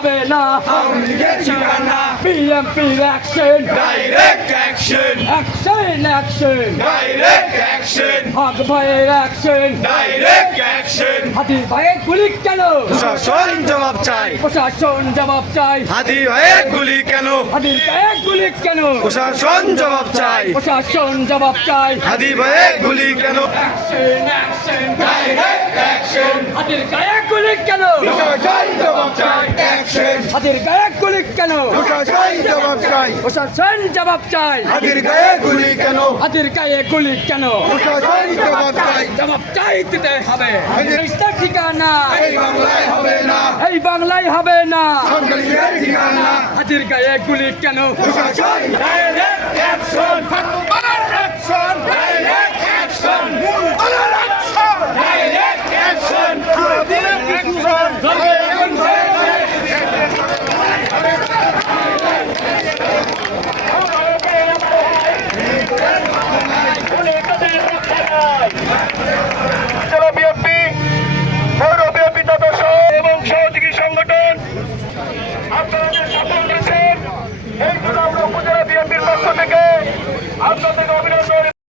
হবে না আওয়ামী লীগের ঠিকানা বিএনপির action direct action action action direct action Haque ভাইয়ের অ্যাকশন ডাইরেক্ট অ্যাকশন হাতি ভাইয়ের গুলি কেন প্রশাসন জবাব চাই প্রশাসন জবাব চাই হাদি ভাইয়ের গুলি কেন হাতির গায়ে গুলি কেন প্রশাসন জবাব চাই প্রশাসন জবাব চাই হাদি ভাইয়ের গুলি কেন অ্যাকশন অ্যাকশন ডাইরেক্ট অ্যাকশন হাতির গায়ে গুলি কেন প্রশাসন জবাব চাই অ্যাকশন হাতির গায়ে গুলি কেন প্রশাসন জবাব চাই প্রশাসন জবাব চাই হাদির গায়ে গুলি কেন হাতির গায়ে গুলি কেন প্রশাসন জবাব চাই জবাব চাই দিতে হবে হাতির- দেশটার ঠিকানা এই বাংলায় হবে না এই বাংলায় হবে না সন্ত্রাসীদের ঠিকানা হাতির গায়ে গুলি কেন প্রশাসন direct action action direct action action direct action action